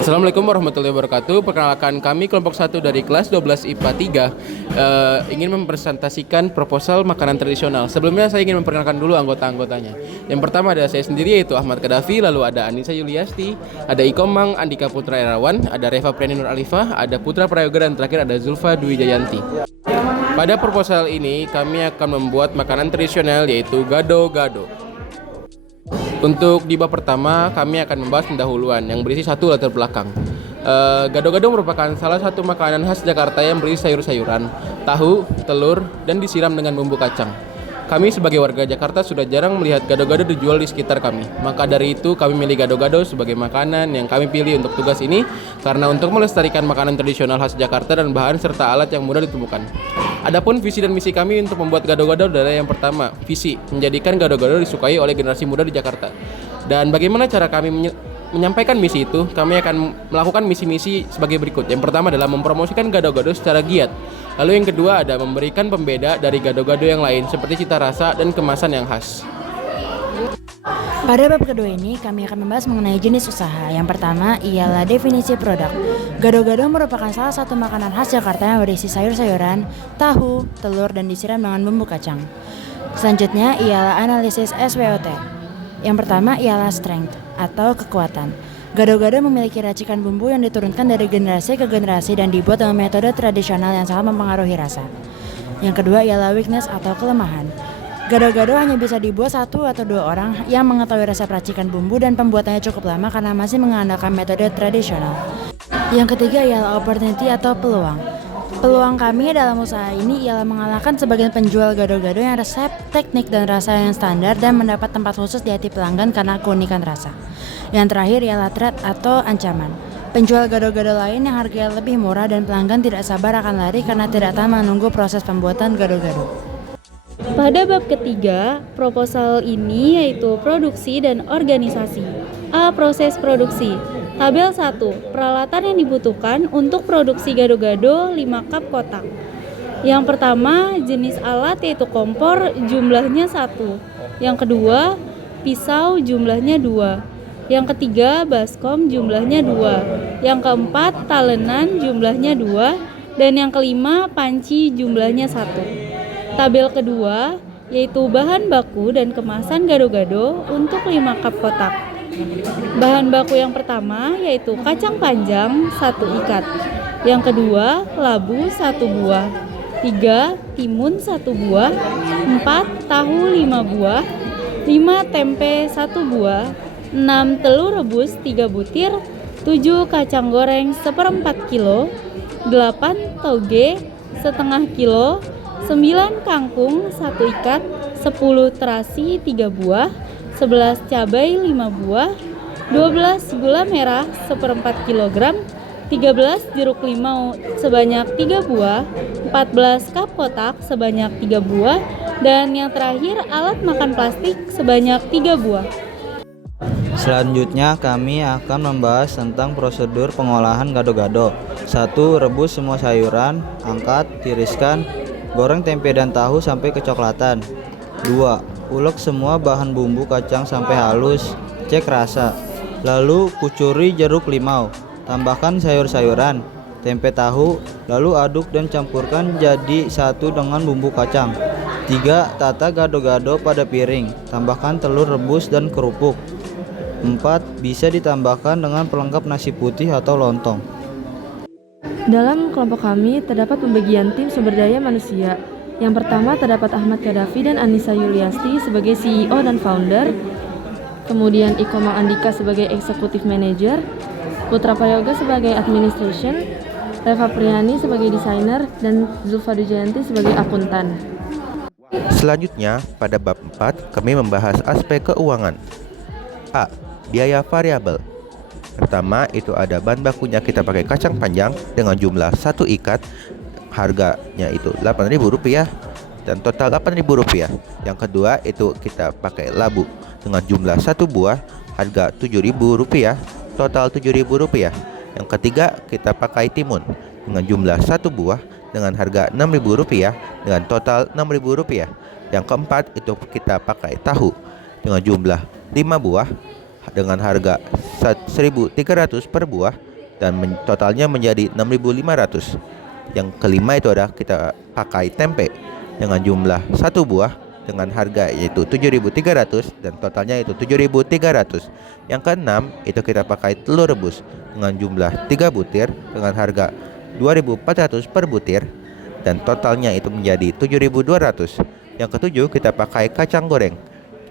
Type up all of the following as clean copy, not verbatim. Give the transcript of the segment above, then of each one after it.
Assalamualaikum warahmatullahi wabarakatuh. Perkenalkan, kami kelompok 1 dari kelas 12 IPA 3 ingin mempresentasikan proposal makanan tradisional. Sebelumnya saya ingin memperkenalkan dulu anggota-anggotanya. Yang pertama ada saya sendiri, yaitu Ahmad Kadafi, lalu ada Anissa Yuliasti, ada Ikomang Andika Putra Erawan, ada Reva Priani Nur Alifah, ada Putra Prayoga, dan terakhir ada Zulfa Dwi Jayanti. Pada proposal ini kami akan membuat makanan tradisional, yaitu gado-gado. Untuk di bab pertama, kami akan membahas pendahuluan yang berisi satu latar belakang. Gado-gado merupakan salah satu makanan khas Jakarta yang berisi sayur-sayuran, tahu, telur, dan disiram dengan bumbu kacang. Kami sebagai warga Jakarta sudah jarang melihat gado-gado dijual di sekitar kami. Maka dari itu kami milih gado-gado sebagai makanan yang kami pilih untuk tugas ini, karena untuk melestarikan makanan tradisional khas Jakarta dan bahan serta alat yang mudah ditemukan. Adapun visi dan misi kami untuk membuat gado-gado adalah yang pertama, visi, menjadikan gado-gado disukai oleh generasi muda di Jakarta. Dan bagaimana cara kami menyampaikan misi itu? Kami akan melakukan misi-misi sebagai berikut. Yang pertama adalah mempromosikan gado-gado secara giat. Lalu yang kedua ada memberikan pembeda dari gado-gado yang lain seperti cita rasa dan kemasan yang khas. Pada bab kedua ini, kami akan membahas mengenai jenis usaha. Yang pertama ialah definisi produk. Gado-gado merupakan salah satu makanan khas Jakarta yang berisi sayur-sayuran, tahu, telur, dan disiram dengan bumbu kacang. Selanjutnya ialah analisis SWOT. Yang pertama ialah strength atau kekuatan. Gado-gado memiliki racikan bumbu yang diturunkan dari generasi ke generasi dan dibuat dengan metode tradisional yang sangat mempengaruhi rasa. Yang kedua ialah weakness atau kelemahan. Gado-gado hanya bisa dibuat satu atau dua orang yang mengetahui resep racikan bumbu dan pembuatannya cukup lama karena masih mengandalkan metode tradisional. Yang ketiga ialah opportunity atau peluang. Peluang kami dalam usaha ini ialah mengalahkan sebagian penjual gado-gado yang resep, teknik, dan rasa yang standar dan mendapat tempat khusus di hati pelanggan karena keunikan rasa. Yang terakhir ialah threat atau ancaman. Penjual gado-gado lain yang harganya lebih murah dan pelanggan tidak sabar akan lari karena tidak tahan menunggu proses pembuatan gado-gado. Pada bab ketiga, proposal ini yaitu produksi dan organisasi. A. Proses produksi. Tabel 1. Peralatan yang dibutuhkan untuk produksi gado-gado 5 cup kotak. Yang pertama, jenis alat yaitu kompor, jumlahnya 1. Yang kedua, pisau, jumlahnya 2. Yang ketiga, baskom, jumlahnya 2. Yang keempat, talenan, jumlahnya 2. Dan yang kelima, panci, jumlahnya 1. Tabel kedua yaitu bahan baku dan kemasan gado-gado untuk 5 cup kotak. Bahan baku yang pertama yaitu kacang panjang 1 ikat. Yang kedua, labu 1 buah. 3. Timun 1 buah. 4. Tahu 5 buah. 5. Tempe 1 buah. 6. Telur rebus 3 butir. 7. Kacang goreng 1/4 kilo. 8. Toge setengah kilo. 9. Kangkung 1 ikat. 10. Terasi 3 buah. 11. Cabai 5 buah. 12. Gula merah 1/4 kg. 13. Jeruk limau sebanyak 3 buah. 14. Cup kotak sebanyak 3 buah. Dan yang terakhir alat makan plastik sebanyak 3 buah. Selanjutnya kami akan membahas tentang prosedur pengolahan gado-gado. 1. Rebus semua sayuran, angkat, tiriskan, goreng tempe dan tahu sampai kecoklatan. 2. Ulek semua bahan bumbu kacang sampai halus, cek rasa. Lalu kucuri jeruk limau, tambahkan sayur-sayuran, tempe tahu, lalu aduk dan campurkan jadi satu dengan bumbu kacang. 3. Tata gado-gado pada piring, tambahkan telur rebus dan kerupuk. 4. Bisa ditambahkan dengan pelengkap nasi putih atau lontong. Dalam kelompok kami terdapat pembagian tim sumber daya manusia. Yang pertama terdapat Ahmad Kadafi dan Anissa Yuliasti sebagai CEO dan founder. Kemudian Ikomang Andika sebagai executive manager, Putra Prayoga sebagai administration, Reva Priani sebagai desainer, dan Zulfa Dwi Jayanti sebagai akuntan. Selanjutnya, pada bab 4, kami membahas aspek keuangan. A. Biaya variabel. Pertama, itu ada bahan bakunya kita pakai kacang panjang dengan jumlah 1 ikat. Harganya itu Rp8.000 dan total Rp8.000. Yang kedua, itu kita pakai labu dengan jumlah 1 buah, harga Rp7.000, total Rp7.000. Yang ketiga, kita pakai timun dengan jumlah 1 buah dengan harga Rp6.000 dengan total Rp6.000. Yang keempat, itu kita pakai tahu dengan jumlah 5 buah dengan harga Rp1.300 per buah dan totalnya menjadi 6.500. Yang kelima itu adalah kita pakai tempe dengan jumlah 1 buah dengan harga yaitu 7.300 dan totalnya itu 7.300. Yang keenam itu kita pakai telur rebus dengan jumlah 3 butir dengan harga 2.400 per butir dan totalnya itu menjadi 7.200. Yang ketujuh kita pakai kacang goreng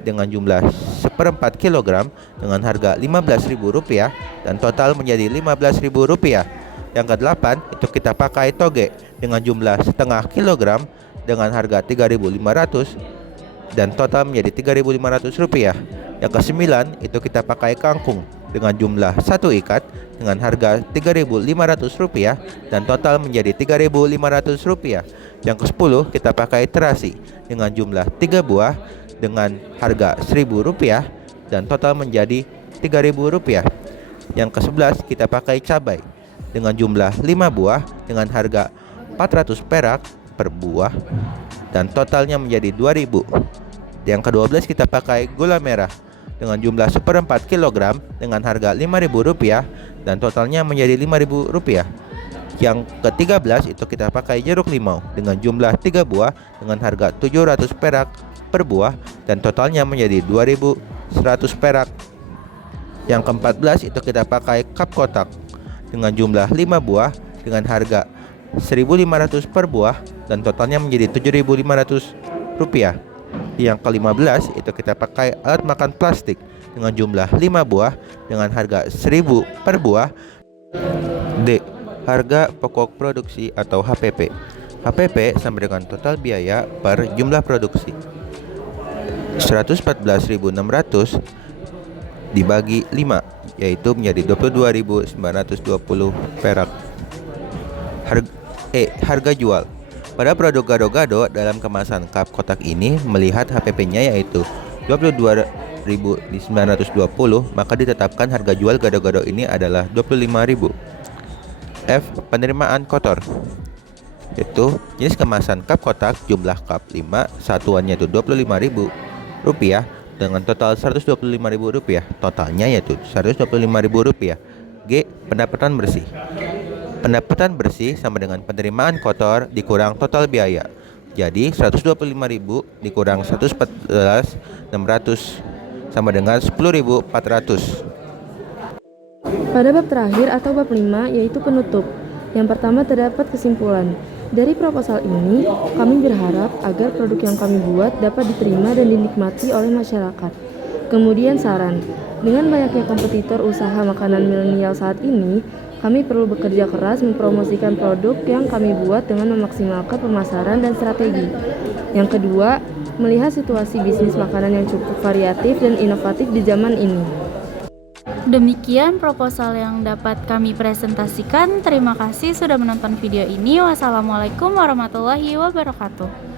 dengan jumlah 1/4 kg dengan harga Rp15.000 dan total menjadi Rp15.000. Yang kedelapan itu kita pakai toge dengan jumlah 1/2 kg dengan harga Rp3.500 dan total menjadi Rp3.500. Yang kesembilan itu kita pakai kangkung dengan jumlah 1 ikat dengan harga Rp3.500 dan total menjadi Rp3.500. Yang ke-10 kita pakai terasi dengan jumlah 3 buah dengan harga Rp1.000 dan total menjadi Rp3.000. Yang ke-11 kita pakai cabai dengan jumlah 5 buah dengan harga Rp400 per buah dan totalnya menjadi Rp2.000. Yang ke-12 kita pakai gula merah dengan jumlah 1/4 kg dengan harga Rp5.000 dan totalnya menjadi Rp5.000. Yang ke-13 itu kita pakai jeruk limau dengan jumlah 3 buah dengan harga Rp700 per buah dan totalnya menjadi Rp2.100. Yang ke-14 itu kita pakai kap kotak dengan jumlah 5 buah dengan harga Rp1.500 per buah dan totalnya menjadi Rp7.500. Yang ke-15 itu kita pakai alat makan plastik dengan jumlah 5 buah dengan harga Rp1.000 per buah. D. Harga pokok produksi atau HPP. HPP sama dengan total biaya per jumlah produksi. 114.600 dibagi 5 yaitu menjadi Rp22.920. Harga jual. Pada produk gado-gado dalam kemasan cup kotak ini melihat HPP-nya yaitu Rp22.920, maka ditetapkan harga jual gado-gado ini adalah Rp25.000. F. Penerimaan kotor. Yaitu jenis kemasan cup kotak jumlah cup 5 satuannya itu Rp25.000 dengan total Rp125.000. Totalnya yaitu Rp125.000. G. Pendapatan bersih. Pendapatan bersih sama dengan penerimaan kotor dikurang total biaya. Jadi 125.000 dikurang 114.600 sama dengan 10.400. Pada bab terakhir atau bab 5 yaitu penutup. Yang pertama terdapat kesimpulan. Dari proposal ini, kami berharap agar produk yang kami buat dapat diterima dan dinikmati oleh masyarakat. Kemudian saran. Dengan banyaknya kompetitor usaha makanan milenial saat ini, kami perlu bekerja keras mempromosikan produk yang kami buat dengan memaksimalkan pemasaran dan strategi. Yang kedua, melihat situasi bisnis makanan yang cukup variatif dan inovatif di zaman ini. Demikian proposal yang dapat kami presentasikan. Terima kasih sudah menonton video ini. Wassalamualaikum warahmatullahi wabarakatuh.